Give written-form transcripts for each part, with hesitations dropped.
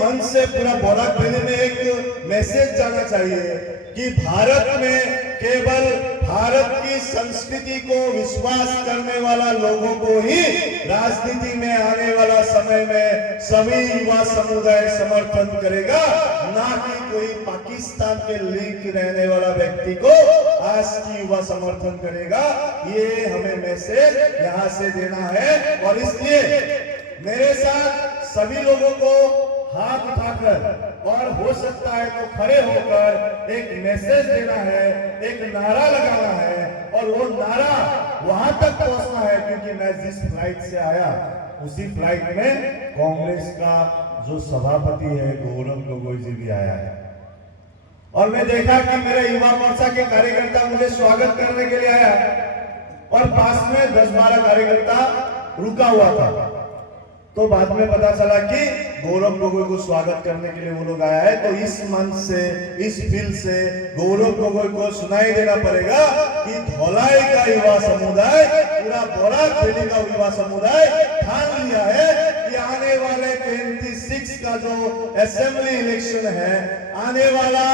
मंच से पूरा बोराक वैली में एक मैसेज जाना चाहिए कि भारत में केवल भारत की संस्कृति को विश्वास करने वाला लोगों को ही राजनीति में आने वाला समय में सभी युवा समुदाय समर्थन करेगा, ना कि कोई पाकिस्तान के लिंक रहने वाला व्यक्ति को आज की युवा समर्थन करेगा। ये हमें मैसेज यहाँ से देना है और इसलिए मेरे साथ सभी लोगों को हाथ उठाकर और हो सकता है तो खड़े होकर एक मैसेज देना है, एक नारा लगाना है और वो नारा वहां तक पहुंचना है, क्योंकि मैं जिस फ्लाइट से आया उसी फ्लाइट में कांग्रेस का जो सभापति है गौरव गोगोई जी भी आया है और मैं देखा कि मेरे युवा मोर्चा के कार्यकर्ता मुझे स्वागत करने के लिए आया और पास में 10-12 कार्यकर्ता रुका हुआ था। तो बाद में पता चला कि गौरव गोगोई को स्वागत करने के लिए वो लोग आया है। तो इस मंच से, इस फील्ड से गौरव गोगोई को सुनाई देना पड़ेगा कि धौलाई का युवा समुदाय, पूरा बोराक वैली का युवा समुदाय ठान लिया है कि आने वाले 26 का जो असेंबली इलेक्शन है, आने वाला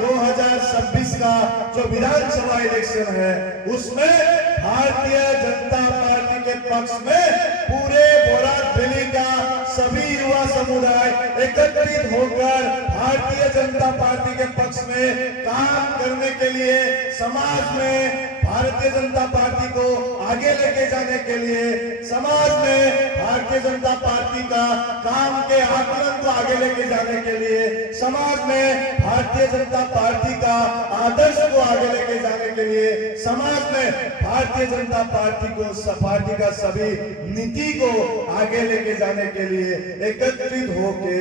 2026 का जो विधानसभा इलेक्शन है, उसमें भारतीय जनता पार्टी के पक्ष में पूरे बोराक वैली का सभी युवा समुदाय एकत्रित होकर भारतीय जनता पार्टी के पक्ष में काम करने के लिए, समाज में भारतीय जनता पार्टी को आगे लेके जाने के लिए, समाज में भारतीय जनता पार्टी का काम के आकलन को आगे लेके जाने के लिए, समाज में भारतीय जनता पार्टी का आदर्श को आगे लेके जाने के लिए, समाज में भारतीय जनता पार्टी का सभी नीति को आगे लेके जाने के लिए एकत्रित होके,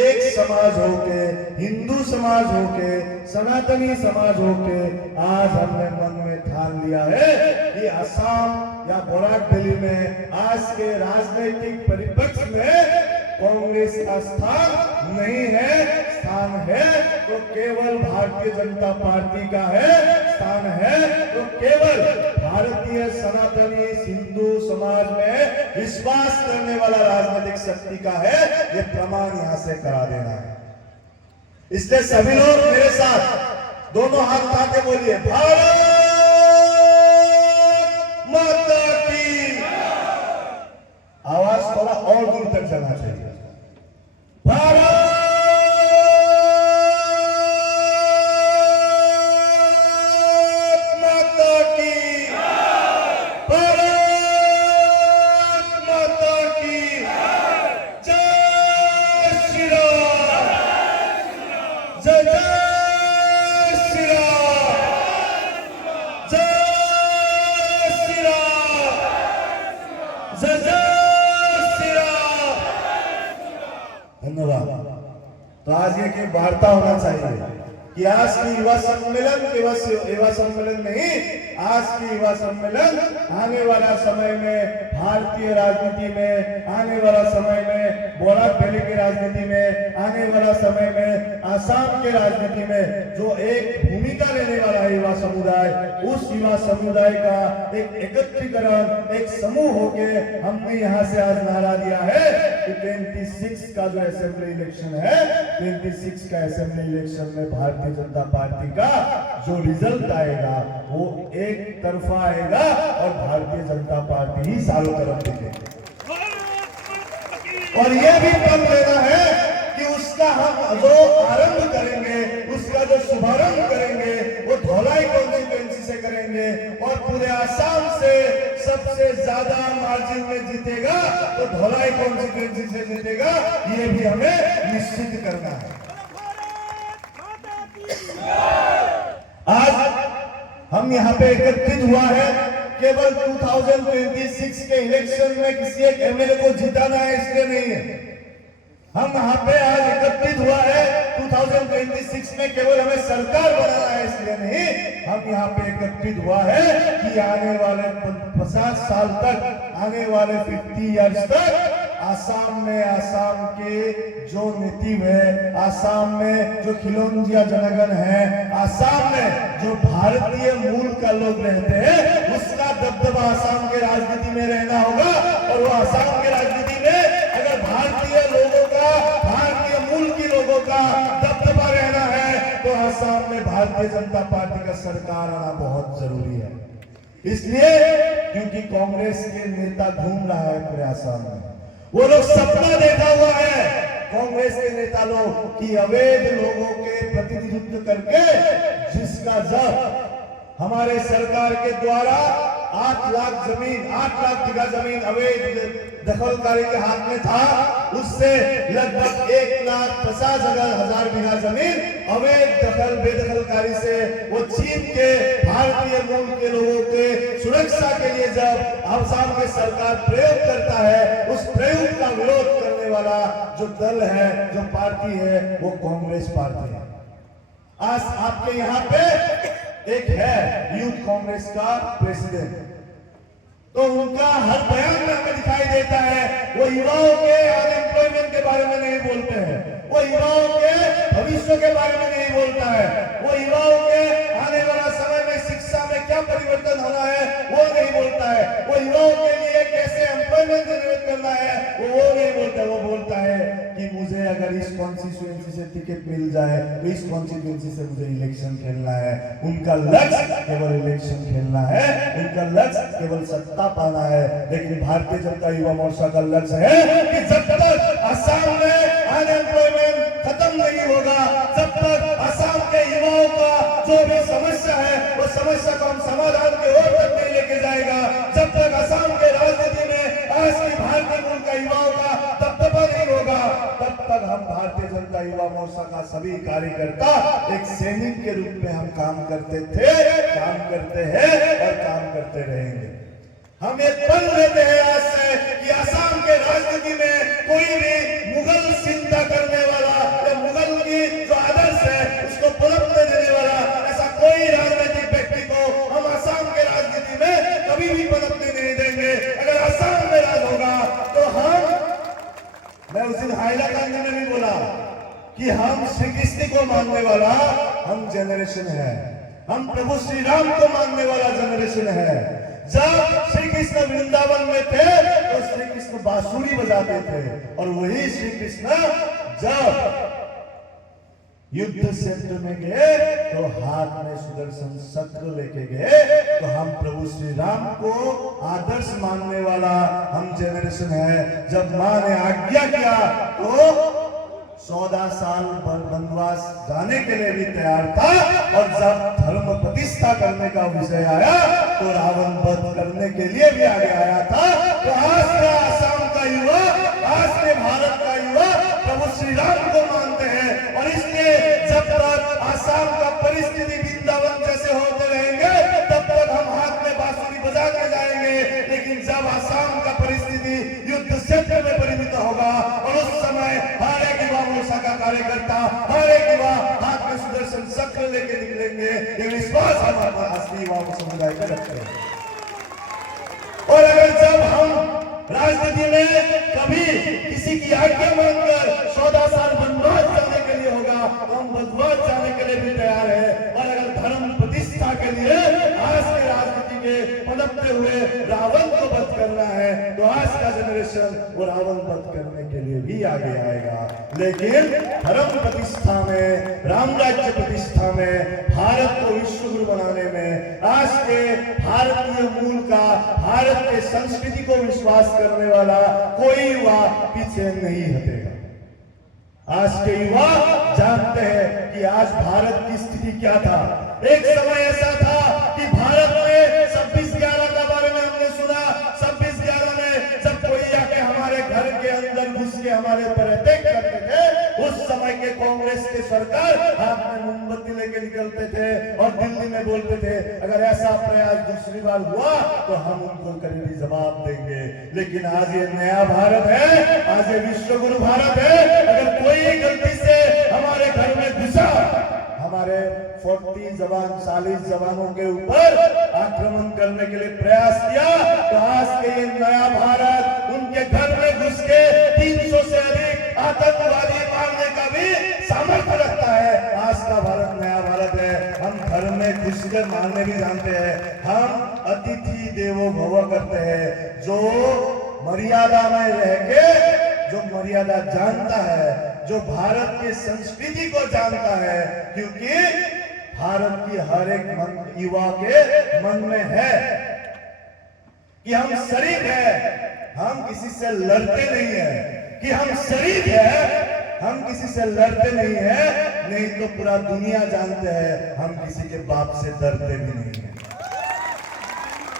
एक समाज होके, हिंदू समाज होके, सनातनी समाज होके आज हमने मन में ठान लिया है कि असम या बोराक वैली में आज के राजनीतिक परिप्रेक्ष्य में कांग्रेस का स्थान नहीं है, स्थान है तो केवल भारतीय जनता पार्टी का है, स्थान है तो केवल भारतीय सनातनी हिंदू समाज में विश्वास करने वाला राजनीतिक शक्ति का है। ये प्रमाण यहां से करा देना है। इसलिए सभी लोग मेरे साथ दोनों हाथ उठा के बोलिए, भारत माता की। आवाज थोड़ा और दूर तक जाना चाहिए। भारत माता की, भारत माता की जय श्री राम, जय जय श्री राम, जय श्री राम, जय जय श्री राम। धन्यवाद। तो आज ये की वार्ता होना चाहिए कि आज की युवा सम्मेलन केवल युवा सम्मेलन नहीं, आज की युवा सम्मेलन आने वाला समय में भारतीय राजनीति में, आने वाला समय में बोराक वैली की राजनीति में, आने वाला समय में आसाम के राजनीति में जो एक भूमिका लेने वाला है युवा समुदाय, उस युवा समुदाय का एक एकत्रीकरण, एक समूह होके हमने यहाँ से आज नारा दिया है कि 26 का जो असेंबली इलेक्शन है, 26 का असेंबली इलेक्शन में भारतीय जनता पार्टी का जो रिजल्ट आएगा वो एक तरफा आएगा और भारतीय जनता पार्टी ही सालों तरफ दिखेगी। और ये भी कम लेना है कि उसका हम जो आरंभ करेंगे, उसका जो शुभारंभ करेंगे वो धौलाई कॉन्स्टिट्यूएंसी से करेंगे और पूरे आसाम से सबसे ज्यादा मार्जिन में जीतेगा तो धौलाई कॉन्स्टिट्यूएंसी से जीतेगा। ये भी हमें निश्चित करना है। आज हम यहाँ पे एकत्रित हुआ है केवल 2026 के इलेक्शन में किसी एक एमएलए को जिताना है इसलिए नहीं है। हम यहाँ पे आज एकत्रित हुआ है 2026 में केवल हमें सरकार बनाना है इसलिए नहीं, हम यहाँ पे एकत्रित हुआ है कि आने वाले 50 साल तक, आने वाले 50 इयर्स तक आसाम में, आसाम के जो नेटिव है, आसाम में जो खिलौंजिया जनगण है, आसाम में जो भारतीय मूल का लोग रहते हैं, उसका दबदबा आसाम के राजनीति में रहना होगा। और वो आसाम के राजनीति में अगर भारतीय लोगों का, भारतीय मूल आसाम में भारतीय जनता पार्टी का सरकार आना बहुत जरूरी है। इसलिए क्योंकि कांग्रेस के नेता घूम रहा है पूरे आसाम में, वो लोग सपना देखा हुआ है कांग्रेस के नेता लोग कि अवैध लोगों के प्रतिनिधित्व करके जिसका जब हमारे सरकार के द्वारा 8 लाख बीघा जमीन अवैध दखलकारी के हाथ में था, उससे लगभग 1,50,000 बीघा जमीन अवैध बेदखलकारी से वो छीन के भारतीय मूल के लोगों के सुरक्षा के लिए जब आसाम की सरकार प्रयोग करता है, उस प्रयोग का विरोध करने वाला जो दल है, जो पार्टी है, वो कांग्रेस पार्टी है। आज आपके यहाँ पे एक है यूथ कांग्रेस का प्रेसिडेंट, तो उनका हर बयान में हमें दिखाई देता है वो युवाओं के अनएम्प्लॉयमेंट के बारे में नहीं बोलते हैं, वो युवाओं के भविष्य के बारे में नहीं बोलता है, वो युवाओं के आने वाला समय में शिक्षा में क्या परिवर्तन होना है वो नहीं बोलता है, वो युवाओं के लिए कैसे एम्प्लॉयमेंट जनरेट करना है वो नहीं बोलता। वो बोलता है कि मुझे अगर इस कॉन्स्टिट्यूएंसी से टिकट मिल जाए तो इस कॉन्स्टिट्यूएंसी से मुझे इलेक्शन खेलना है। उनका लक्ष्य केवल इलेक्शन खेलना है, उनका लक्ष्य केवल सत्ता पाना है। लेकिन भारतीय जनता युवा मोर्चा का लक्ष्य है कि जब तक असम में अनएम्प्लॉयमेंट खत्म नहीं होगा, जब तक असम के युवाओं का जो भी समस्या है वो समस्या को हम समाधान की ओर तक नहीं लेके जाएगा, जब तक असम के राजनीति में आज की भारतीय मूल का युवाओं का दबदबा नहीं होगा, तब तक हम भारतीय जनता युवा मोर्चा का सभी कार्यकर्ता एक सैनिक के रूप में हम काम करते थे, काम करते हैं और काम करते रहेंगे। हम एक पल लेते हैं आज से कि असम के राजनीति में कोई भी मुगल चिंता करने वाला या मुगल की जो आदर्श है उसको पलटने देने वाला ऐसा कोई राजनीतिक व्यक्ति को हम असम के राजनीति में कभी भी पलटने नहीं देंगे। अगर असम में राज होगा तो मैं उस दिन हाइलाकांड में भी बोला कि हम श्री कृष्ण को मानने वाला हम जनरेशन है, हम प्रभु श्री राम को मानने वाला जनरेशन है। जब श्री कृष्ण वृंदावन में थे तो श्री कृष्ण बांसुरी बजाते थे, और वही श्री कृष्ण जब युद्ध क्षेत्र में गए तो हाथ में सुदर्शन चक्र लेके गए। तो हम प्रभु श्री राम को आदर्श मानने वाला हम जनरेशन है। जब मां ने आज्ञा किया तो 14 साल वनवास जाने के लिए भी तैयार था, और जब धर्म प्रतिष्ठा करने का विषय आया तो रावण वध करने के लिए भी आगे आया था। तो आज का असम का युवा, आज के भारत का युवा प्रभु श्री राम को मानते हैं, और इसलिए जब तक असम का परिस्थिति वृंदावन जैसे होते रहेंगे तब तक हम हाथ में बांसुरी बजाते जाएंगे। लेकिन जब असम का परिस्थिति युद्ध क्षेत्र में परिणत होगा और उस समय हर एक युवा मोर्चा का कार्यकर्ता, हर एक युवा हाथ में सुदर्शन चक्र लेके निकलेंगे, ये विश्वास हमारा असली युवा समुदाय का रखते हैं। और अगर जब हम राजनीति में कभी किसी की आज्ञा मानकर 14 साल वनवास जाने के लिए होगा तो हम वनवास जाने के लिए भी तैयार है। और अगर धर्म प्रतिष्ठा के लिए आज के राजनीति के पनपते हुए रावण को वध करना है तो आज का जनरेशन वो रावण वध करने के लिए भी आगे आएगा। लेकिन धर्म प्रतिष्ठा में, राम राज्य प्रतिष्ठा में, भारत को विश्व गुरु बनाने में आज के भारतीय मूल का, भारत के संस्कृति को विश्वास करने वाला कोई युवा पीछे नहीं हटेगा। आज के युवा जानते हैं कि आज भारत की स्थिति क्या था। एक समय ऐसा था कि भारत में 26/11 के बारे में हमने सुना। 26/11 में जब कोई आके हमारे घर के अंदर घुस के हमारे पर अटैक करते थे, उस समय के कांग्रेस के सरकार हाथ में मोमबत्ती लेके निकलते थे और दिल्ली में बोलते थे अगर ऐसा प्रयास दूसरी बार हुआ तो हम उनको करीबी जवाब देंगे। लेकिन आज ये नया भारत है, आज ये विश्व गुरु भारत है। अगर कोई गलती से हमारे घर में घुसा, हमारे 40 जवानों के ऊपर आक्रमण करने के लिए प्रयास किया, तो आज के ये नया भारत उनके घर में घुस के 300 से अधिक आतंकवादी मारने का भी सामर्थ्य रखता है। आज का भारत नया भारत है। हम घर में घुसकर मारने भी जानते हैं। हम अतिथि देवो भव करते हैं। जो मर्यादा में रह के, जो मर्यादा जानता है, जो भारत की संस्कृति को जानता है, क्योंकि भारत की हर एक युवा के मन में है कि हम शरीफ है, हम किसी से लड़ते नहीं है, कि हम शरीफ है, हम किसी से लड़ते नहीं है, नहीं तो पूरा दुनिया जानते हैं हम किसी के बाप से डरते भी नहीं है।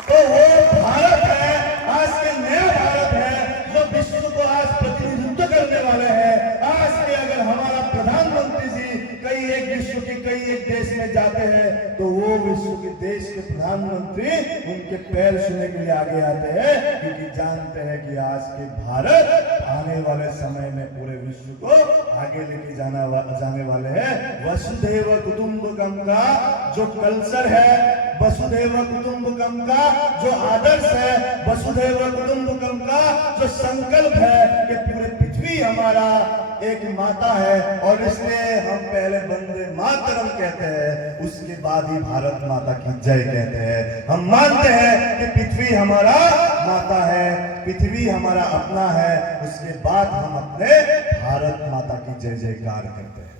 तो वो भारत है, आज के नया भारत है जो विश्व को आज प्रतिनिधित्व करने वाले हैं। आज के अगर हमारा प्रधानमंत्री जी कई एक विश्व के कई एक देश में जाते हैं तो वो विश्व के देश के प्रधानमंत्री उनके पैर छूने के लिए आगे आते हैं, क्योंकि जानते हैं कि आज के भारत आने वाले समय में पूरे विश्व को आगे लेके जाने वाले हैं। वसुधैव कुटुंबकम का जो कल्चर है, वसुधैव कुटुंबकम का जो आदर्श है, वसुधैव कुटुंबकम का जो संकल्प है कि पूरे पृथ्वी हमारा एक माता है, और इसलिए हम पहले वंदे मातरम कहते हैं, उसके बाद ही भारत माता की जय कहते हैं। हम मानते हैं कि पृथ्वी हमारा माता है, पृथ्वी हमारा अपना है, उसके बाद हम अपने भारत माता की जय जयकार करते हैं।